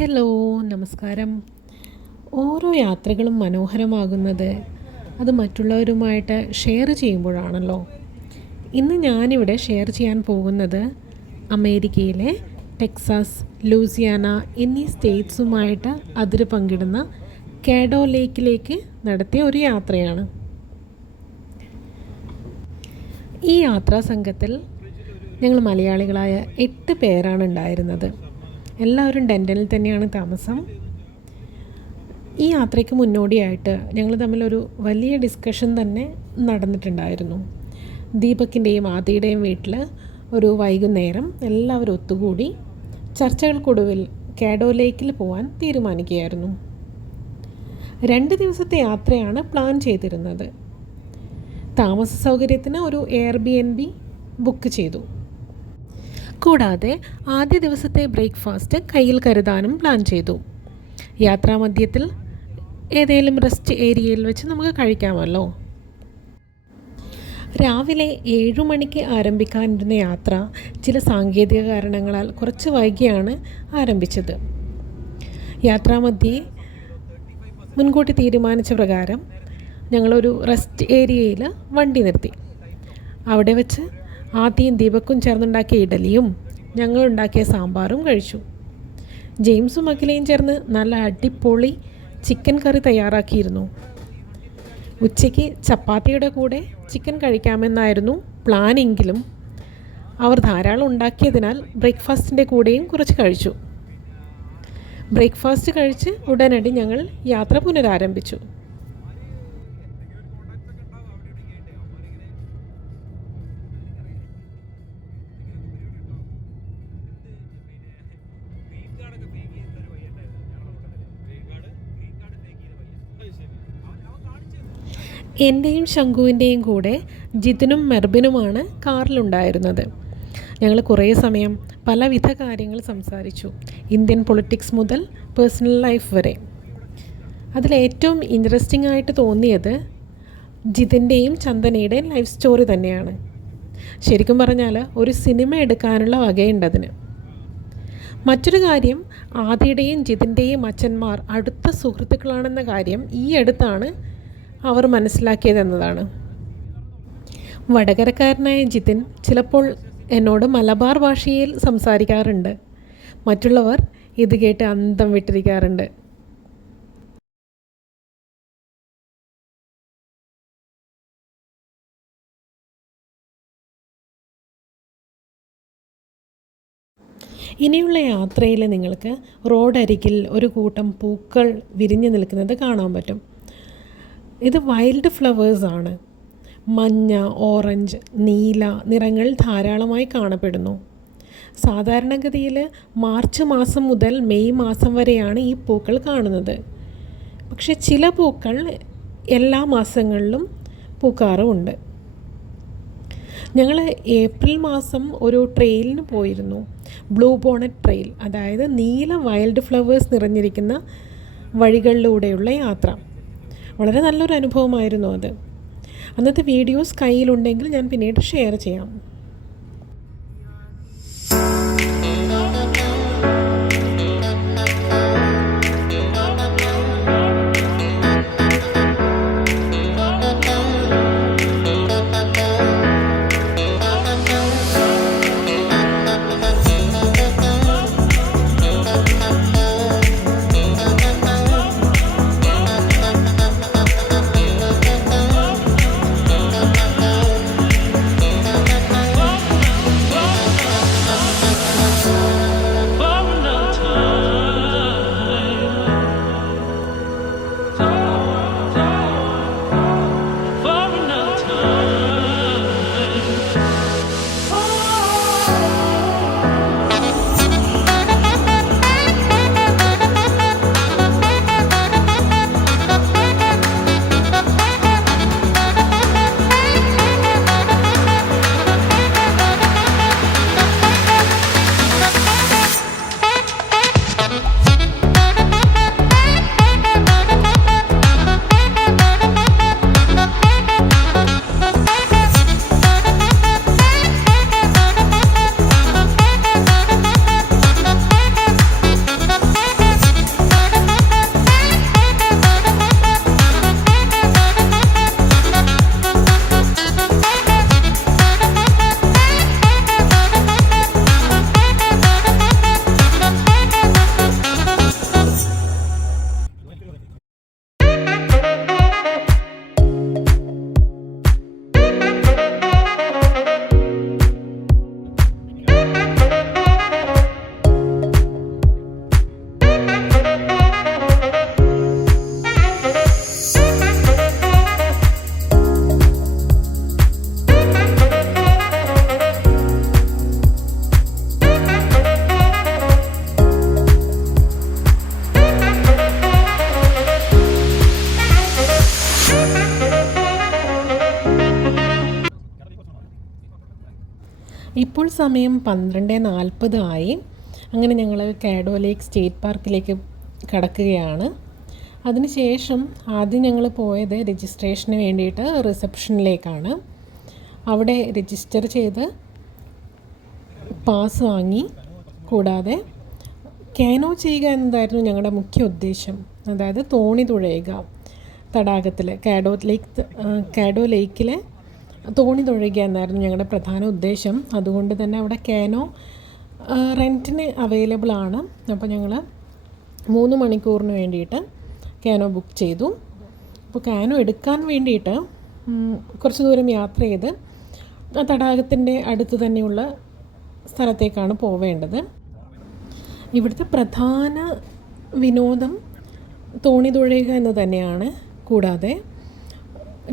Hello, നമസ്കാരം. ഓരോ യാത്രകളും മനോഹരമാകുന്നത് അത് മറ്റുള്ളവരുമായിട്ട് ഷെയർ ചെയ്യുമ്പോഴാണല്ലോ. ഇന്ന് ഞാനിവിടെ ഷെയർ ചെയ്യാൻ പോകുന്നത് അമേരിക്കയിലെ ടെക്സാസ്, ലൂസിയാന എന്നീ സ്റ്റേറ്റ്സുമായിട്ട് അതിര് പങ്കിടുന്ന കാഡോ ലേക്കിലേക്ക് നടത്തിയ ഒരു യാത്രയാണ്. ഈ യാത്രാ സംഘത്തിൽ ഞങ്ങൾ മലയാളികളായ 8 പേരാണ് ഉണ്ടായിരുന്നത്. എല്ലാവരും ഡെൻറ്റനിൽ തന്നെയാണ് താമസം. ഈ യാത്രയ്ക്ക് മുന്നോടിയായിട്ട് ഞങ്ങൾ തമ്മിലൊരു വലിയ ഡിസ്കഷൻ തന്നെ നടന്നിട്ടുണ്ടായിരുന്നു. ദീപക്കിൻ്റെയും ആദിയുടെയും വീട്ടിൽ ഒരു വൈകുന്നേരം എല്ലാവരും ഒത്തുകൂടി ചർച്ചകൾക്കൊടുവിൽ കാഡോ ലേക്കിൽ പോകാൻ തീരുമാനിക്കുകയായിരുന്നു. 2 ദിവസത്തെ യാത്രയാണ് പ്ലാൻ ചെയ്തിരുന്നത്. താമസ സൗകര്യത്തിന് ഒരു എയർബിഎൻബി ബുക്ക് ചെയ്തു. കൂടാതെ ആദ്യ ദിവസത്തെ ബ്രേക്ക്ഫാസ്റ്റ് കയ്യിൽ കരുതാനും പ്ലാൻ ചെയ്തു. യാത്രാമധ്യത്തിൽ ഏതെങ്കിലും റെസ്റ്റ് ഏരിയയിൽ വെച്ച് നമുക്ക് കഴിക്കാമല്ലോ. രാവിലെ 7 മണിക്ക് ആരംഭിക്കാനിരുന്ന യാത്ര ചില സാങ്കേതിക കാരണങ്ങളാൽ കുറച്ച് വൈകിയാണ് ആരംഭിച്ചത്. യാത്രാമധ്യേ മുൻകൂട്ടി തീരുമാനിച്ച പ്രകാരം ഞങ്ങളൊരു റെസ്റ്റ് ഏരിയയിൽ വണ്ടി നിർത്തി. അവിടെ വെച്ച് ആദ്യം ദീപക്കും ചേർന്നുണ്ടാക്കിയ ഇഡലിയും ഞങ്ങളുണ്ടാക്കിയ സാമ്പാറും കഴിച്ചു. ജെയിംസും അഖിലയും ചേർന്ന് നല്ല അടിപൊളി ചിക്കൻ കറി തയ്യാറാക്കിയിരുന്നു. ഉച്ചയ്ക്ക് ചപ്പാത്തിയുടെ കൂടെ ചിക്കൻ കഴിക്കാമെന്നായിരുന്നു പ്ലാനെങ്കിലും അവർ ധാരാളം ഉണ്ടാക്കിയതിനാൽ ബ്രേക്ക്ഫാസ്റ്റിൻ്റെ കൂടെയും കുറച്ച് കഴിച്ചു. ബ്രേക്ക്ഫാസ്റ്റ് കഴിച്ച് ഉടനടി ഞങ്ങൾ യാത്ര പുനരാരംഭിച്ചു. എൻ്റെയും ശംഖുവിൻ്റെയും കൂടെ ജിതിനും മെർബിനുമാണ് കാറിലുണ്ടായിരുന്നത്. ഞങ്ങൾ കുറേ സമയം പലവിധ കാര്യങ്ങൾ സംസാരിച്ചു. ഇന്ത്യൻ പൊളിറ്റിക്സ് മുതൽ പേഴ്സണൽ ലൈഫ് വരെ. അതിലേറ്റവും ഇൻട്രസ്റ്റിംഗ് ആയിട്ട് തോന്നിയത് ജിതിൻ്റെയും ചന്ദനയുടെയും ലൈഫ് സ്റ്റോറി തന്നെയാണ്. ശരിക്കും പറഞ്ഞാൽ ഒരു സിനിമ എടുക്കാനുള്ള വകയുണ്ടതിന്. മറ്റൊരു കാര്യം, ആദിയുടെയും ജിതിൻ്റെയും അച്ഛന്മാർ അടുത്ത സുഹൃത്തുക്കളാണെന്ന കാര്യം ഈ അടുത്താണ് അവർ മനസ്സിലാക്കിയതെന്നതാണ്. വടകരക്കാരനായ ജിതിൻ ചിലപ്പോൾ എന്നോട് മലബാർ ഭാഷയിൽ സംസാരിക്കാറുണ്ട്. മറ്റുള്ളവർ ഇത് കേട്ട് അന്തം വിട്ടിരിക്കാറുണ്ട്. ഇനിയുള്ള യാത്രയിൽ നിങ്ങൾക്ക് റോഡരികിൽ ഒരു കൂട്ടം പൂക്കൾ വിരിഞ്ഞു നിൽക്കുന്നത് കാണാൻ പറ്റും. ഇത് വൈൽഡ് ഫ്ലവേഴ്സാണ്. മഞ്ഞ, ഓറഞ്ച്, നീല നിറങ്ങൾ ധാരാളമായി കാണപ്പെടുന്നു. സാധാരണഗതിയിൽ മാർച്ച് മാസം മുതൽ മെയ് മാസം വരെയാണ് ഈ പൂക്കൾ കാണുന്നത്. പക്ഷെ ചില പൂക്കൾ എല്ലാ മാസങ്ങളിലും പൂക്കാറുമുണ്ട്. ഞങ്ങൾ ഏപ്രിൽ മാസം ഒരു ട്രെയിലിന് പോയിരുന്നു. ബ്ലൂ ബോണറ്റ് ട്രെയിൽ, അതായത് നീല വൈൽഡ് ഫ്ലവേഴ്സ് നിറഞ്ഞിരിക്കുന്ന വഴികളിലൂടെയുള്ള യാത്ര. വളരെ നല്ലൊരു അനുഭവമായിരുന്നു അത്. അന്നത്തെ വീഡിയോസ് കയ്യിലുണ്ടെങ്കിൽ ഞാൻ പിന്നീട് ഷെയർ ചെയ്യാം. ഇപ്പോൾ സമയം 12:40 ആയി. അങ്ങനെ ഞങ്ങൾ കാഡോ ലേക്ക് സ്റ്റേറ്റ് പാർക്കിലേക്ക് കടക്കുകയാണ്. അതിനുശേഷം ആദ്യം ഞങ്ങൾ പോയത് രജിസ്ട്രേഷന് വേണ്ടിയിട്ട് റിസപ്ഷനിലേക്കാണ്. അവിടെ രജിസ്റ്റർ ചെയ്ത് പാസ് വാങ്ങി. കൂടാതെ കാനോ ചെയ്യുക എന്നതായിരുന്നു ഞങ്ങളുടെ മുഖ്യ ഉദ്ദേശം. അതായത് തോണി തുഴയുക തടാകത്തിൽ, കാഡോ ലേക്കിലെ തോണി തുഴയുക എന്നായിരുന്നു ഞങ്ങളുടെ പ്രധാന ഉദ്ദേശം. അതുകൊണ്ട് തന്നെ അവിടെ കാനോ റെൻറ്റിന് അവൈലബിൾ ആണ്. അപ്പോൾ ഞങ്ങൾ 3 മണിക്കൂറിന് വേണ്ടിയിട്ട് കാനോ ബുക്ക് ചെയ്തു. അപ്പോൾ കാനോ എടുക്കാൻ വേണ്ടിയിട്ട് കുറച്ച് ദൂരം യാത്ര ചെയ്ത് തടാകത്തിൻ്റെ അടുത്ത് തന്നെയുള്ള സ്ഥലത്തേക്കാണ് പോവേണ്ടത്. ഇവിടുത്തെ പ്രധാന വിനോദം തോണി തുഴയുക എന്ന് തന്നെയാണ്. കൂടാതെ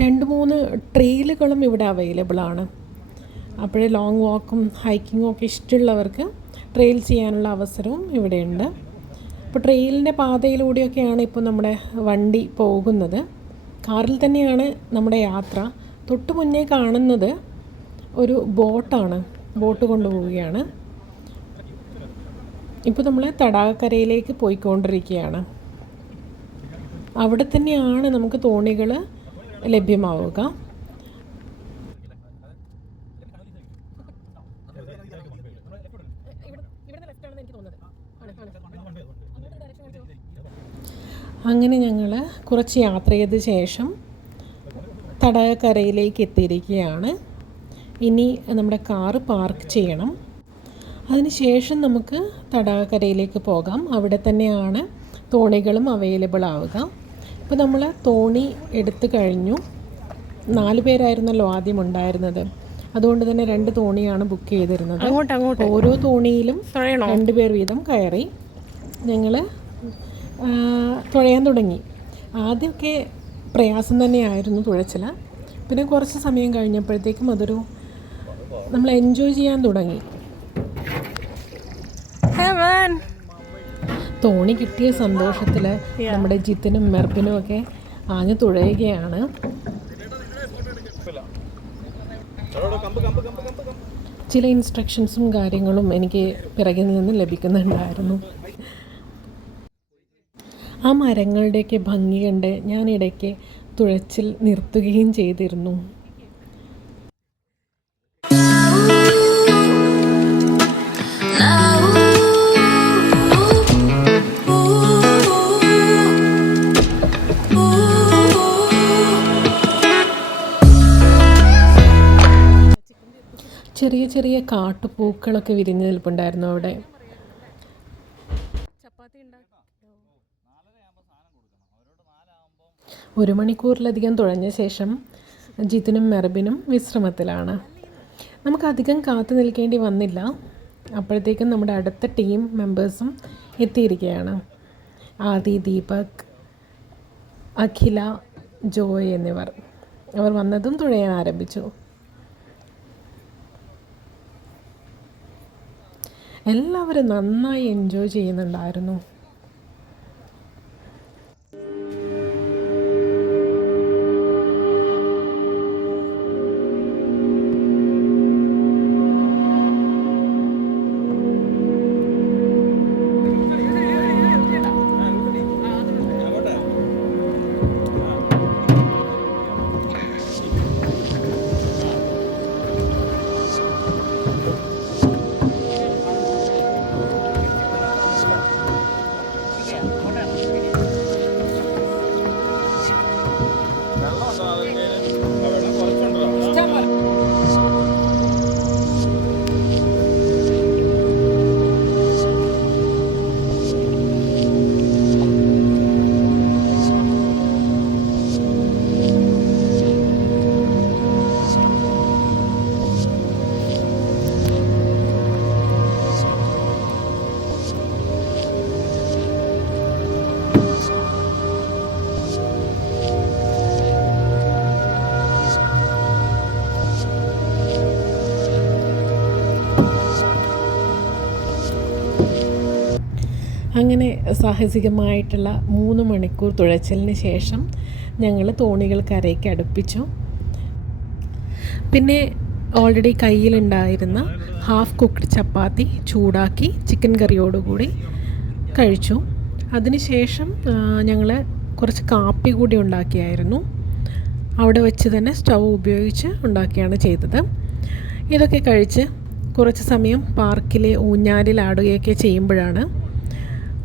2-3 ട്രെയിലുകളും ഇവിടെ അവൈലബിൾ ആണ്. അപ്പോഴേ ലോങ് വാക്കും ഹൈക്കിങ്ങും ഒക്കെ ഇഷ്ടമുള്ളവർക്ക് ട്രെയിൽ ചെയ്യാനുള്ള അവസരവും ഇവിടെയുണ്ട്. ഇപ്പോൾ ട്രെയിലിൻ്റെ പാതയിലൂടെയൊക്കെയാണ് ഇപ്പോൾ നമ്മുടെ വണ്ടി പോകുന്നത്. കാറിൽ തന്നെയാണ് നമ്മുടെ യാത്ര. തൊട്ട് മുന്നേ കാണുന്നത് ഒരു ബോട്ടാണ്, ബോട്ട് കൊണ്ടുപോവുകയാണ്. ഇപ്പോൾ നമ്മൾ തടാകക്കരയിലേക്ക് പോയിക്കൊണ്ടിരിക്കുകയാണ്. അവിടെ തന്നെയാണ് നമുക്ക് തോണികൾ ലഭ്യമാവുക. അങ്ങനെ ഞങ്ങൾ കുറച്ച് യാത്ര ചെയ്ത ശേഷം തടാകക്കരയിലേക്ക് എത്തിയിരിക്കുകയാണ്. ഇനി നമ്മുടെ കാറ് പാർക്ക് ചെയ്യണം. അതിനുശേഷം നമുക്ക് തടാകക്കരയിലേക്ക് പോകാം. അവിടെ തന്നെയാണ് തോണികളും അവൈലബിൾ ആവുക. ഇപ്പോൾ നമ്മൾ തോണി എടുത്തു കഴിഞ്ഞു. 4 പേരായിരുന്നല്ലോ ആദ്യം ഉണ്ടായിരുന്നത്. അതുകൊണ്ട് തന്നെ 2 തോണിയാണ് ബുക്ക് ചെയ്തിരുന്നത്. ഓരോ തോണിയിലും 2 പേർ വീതം കയറി ഞങ്ങൾ തുഴയാൻ തുടങ്ങി. ആദ്യമൊക്കെ പ്രയാസം തന്നെയായിരുന്നു തുഴച്ചിൽ. പിന്നെ കുറച്ച് സമയം കഴിഞ്ഞപ്പോഴത്തേക്കും നമ്മൾ എൻജോയ് ചെയ്യാൻ തുടങ്ങി. തോണി കിട്ടിയ സന്തോഷത്തിൽ നമ്മുടെ ജിത്തിനും മെർബിനും ഒക്കെ ആഞ്ഞു തുഴയുകയാണ്. ചില ഇൻസ്ട്രക്ഷൻസും കാര്യങ്ങളും എനിക്ക് പിറകിൽ നിന്ന് ലഭിക്കുന്നുണ്ടായിരുന്നു. ആ മരങ്ങളുടെയൊക്കെ ഭംഗി കണ്ട് ഞാനിടയ്ക്ക് തുഴച്ചിൽ നിർത്തുകയും ചെയ്തിരുന്നു. ചെറിയ ചെറിയ കാട്ടുപൂക്കളൊക്കെ വിരിഞ്ഞു നിൽപ്പുണ്ടായിരുന്നു അവിടെ. ഒരു മണിക്കൂറിലധികം തുഴഞ്ഞ ശേഷം ജിത്തിനും മെർബിനും വിശ്രമത്തിലാണ്. നമുക്കധികം കാത്തു നിൽക്കേണ്ടി വന്നില്ല. അപ്പോഴത്തേക്കും നമ്മുടെ അടുത്ത ടീം മെമ്പേഴ്സും എത്തിയിരിക്കുകയാണ്. ആദി, ദീപക്, അഖില, ജോയ് എന്നിവർ. അവർ വന്നതും തുഴയാൻ ആരംഭിച്ചു. എല്ലാവരും നന്നായി എൻജോയ് ചെയ്യുന്നുണ്ടായിരുന്നു. അങ്ങനെ സാഹസികമായിട്ടുള്ള 3 മണിക്കൂർ തുഴച്ചിലിന് ശേഷം ഞങ്ങൾ തോണികൾ കരയ്ക്ക് അടുപ്പിച്ചു. പിന്നെ ഓൾറെഡി കയ്യിലുണ്ടായിരുന്ന ഹാഫ് കുക്ക്ഡ് ചപ്പാത്തി ചൂടാക്കി ചിക്കൻ കറിയോടുകൂടി കഴിച്ചു. അതിനുശേഷം ഞങ്ങൾ കുറച്ച് കാപ്പി കൂടി ഉണ്ടാക്കിയായിരുന്നു. അവിടെ വെച്ച് തന്നെ സ്റ്റൗ ഉപയോഗിച്ച് ഉണ്ടാക്കിയാണ് ചെയ്തത്. ഇതൊക്കെ കഴിച്ച് കുറച്ച് സമയം പാർക്കിലെ ഊഞ്ഞാലിലാടുകയൊക്കെ ചെയ്യുമ്പോഴാണ്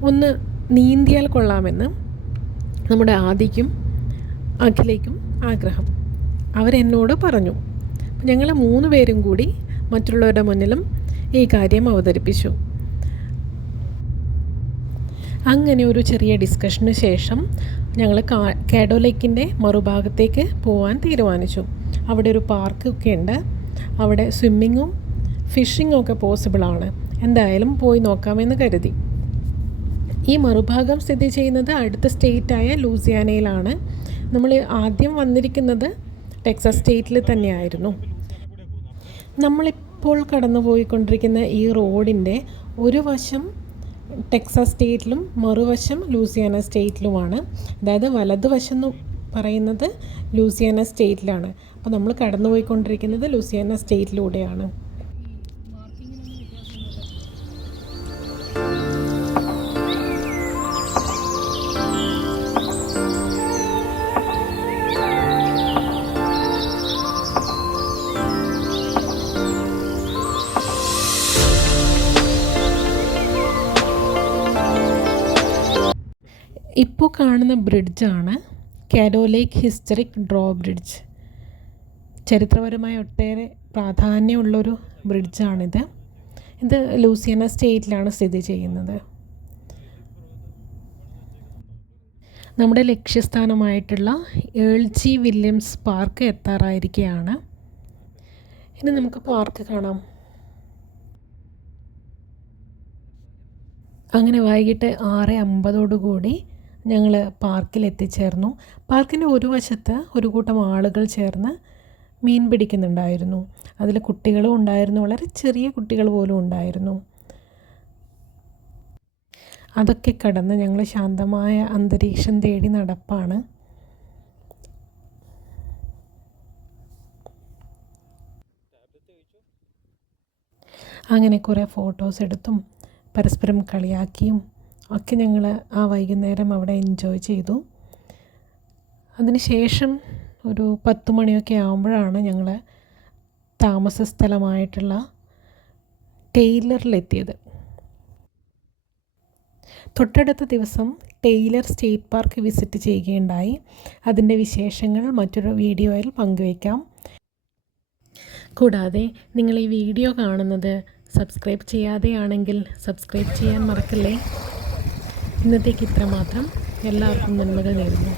ഒന്ന് നീന്തിയാൽ കൊള്ളാമെന്ന് നമ്മുടെ ആദിക്കും അഖിലേക്കും ആഗ്രഹം. അവരെന്നോട് പറഞ്ഞു. ഞങ്ങൾ 3 പേരും കൂടി മറ്റുള്ളവരുടെ മുന്നിലും ഈ കാര്യം അവതരിപ്പിച്ചു. അങ്ങനെ ഒരു ചെറിയ ഡിസ്കഷന് ശേഷം ഞങ്ങൾ കാഡോ ലേക്കിൻ്റെ മറുഭാഗത്തേക്ക് പോകാൻ തീരുമാനിച്ചു. അവിടെ ഒരു പാർക്കൊക്കെ ഉണ്ട്. അവിടെ സ്വിമ്മിങ്ങും ഫിഷിങ്ങും ഒക്കെ പോസിബിളാണ്. എന്തായാലും പോയി നോക്കാമെന്ന് കരുതി. ഈ മറുഭാഗം സ്ഥിതി ചെയ്യുന്നത് അടുത്ത സ്റ്റേറ്റായ ലൂസിയാനയിലാണ്. നമ്മൾ ആദ്യം വന്നിരിക്കുന്നത് ടെക്സസ് സ്റ്റേറ്റിൽ തന്നെയായിരുന്നു. നമ്മളിപ്പോൾ കടന്നു പോയിക്കൊണ്ടിരിക്കുന്ന ഈ റോഡിൻ്റെ ഒരു വശം ടെക്സസ് സ്റ്റേറ്റിലും മറുവശം ലൂസിയാന സ്റ്റേറ്റിലുമാണ്. അതായത് വലതുവശം എന്ന് പറയുന്നത് ലൂസിയാന സ്റ്റേറ്റിലാണ്. അപ്പോൾ നമ്മൾ കടന്നു പോയിക്കൊണ്ടിരിക്കുന്നത് ലൂസിയാന സ്റ്റേറ്റിലൂടെയാണ്. ഇപ്പോൾ കാണുന്ന ബ്രിഡ്ജാണ് കാഡോ ലേക്ക് ഹിസ്റ്ററിക് ഡ്രോ ബ്രിഡ്ജ്. ചരിത്രപരമായ ഒട്ടേറെ പ്രാധാന്യമുള്ളൊരു ബ്രിഡ്ജാണിത്. ഇത് ലൂസിയാന സ്റ്റേറ്റിലാണ് സ്ഥിതി ചെയ്യുന്നത്. നമ്മുടെ ലക്ഷ്യസ്ഥാനമായിട്ടുള്ള ഏൾജി വില്യംസ് പാർക്ക് എത്താറായിരിക്കുകയാണ്. ഇനി നമുക്ക് പാർക്ക് കാണാം. അങ്ങനെ വൈകിട്ട് 6:50 ഞങ്ങൾ പാർക്കിൽ എത്തിച്ചേർന്നു. പാർക്കിൻ്റെ ഒരു വശത്ത് ഒരു കൂട്ടം ആളുകൾ ചേർന്ന് മീൻ പിടിക്കുന്നുണ്ടായിരുന്നു. അതിൽ കുട്ടികളും ഉണ്ടായിരുന്നു, വളരെ ചെറിയ കുട്ടികൾ പോലും ഉണ്ടായിരുന്നു. അതൊക്കെ കടന്ന് ഞങ്ങൾ ശാന്തമായ അന്തരീക്ഷം തേടി നടപ്പാണ്. അങ്ങനെ കുറേ ഫോട്ടോസ് എടുത്തും പരസ്പരം കളിയാക്കിയും ഒക്കെ ഞങ്ങൾ ആ വൈകുന്നേരം അവിടെ എൻജോയ് ചെയ്തു. അതിനുശേഷം ഒരു 10 മണിയൊക്കെ ആകുമ്പോഴാണ് ഞങ്ങൾ താമസ സ്ഥലമായിട്ടുള്ള ടെയ്ലറിലെത്തിയത്. തൊട്ടടുത്ത ദിവസം ടെയ്ലർ സ്റ്റേറ്റ് പാർക്ക് വിസിറ്റ് ചെയ്യുകയുണ്ടായി. അതിൻ്റെ വിശേഷങ്ങൾ മറ്റൊരു വീഡിയോയിൽ പങ്കുവയ്ക്കാം. കൂടാതെ നിങ്ങൾ ഈ വീഡിയോ കാണുന്നത് സബ്സ്ക്രൈബ് ചെയ്യാതെയാണെങ്കിൽ സബ്സ്ക്രൈബ് ചെയ്യാൻ മറക്കല്ലേ. ഇന്നത്തേക്ക് ഇത്രമാത്രം. എല്ലാവർക്കും നന്മകൾ നേരുന്നു.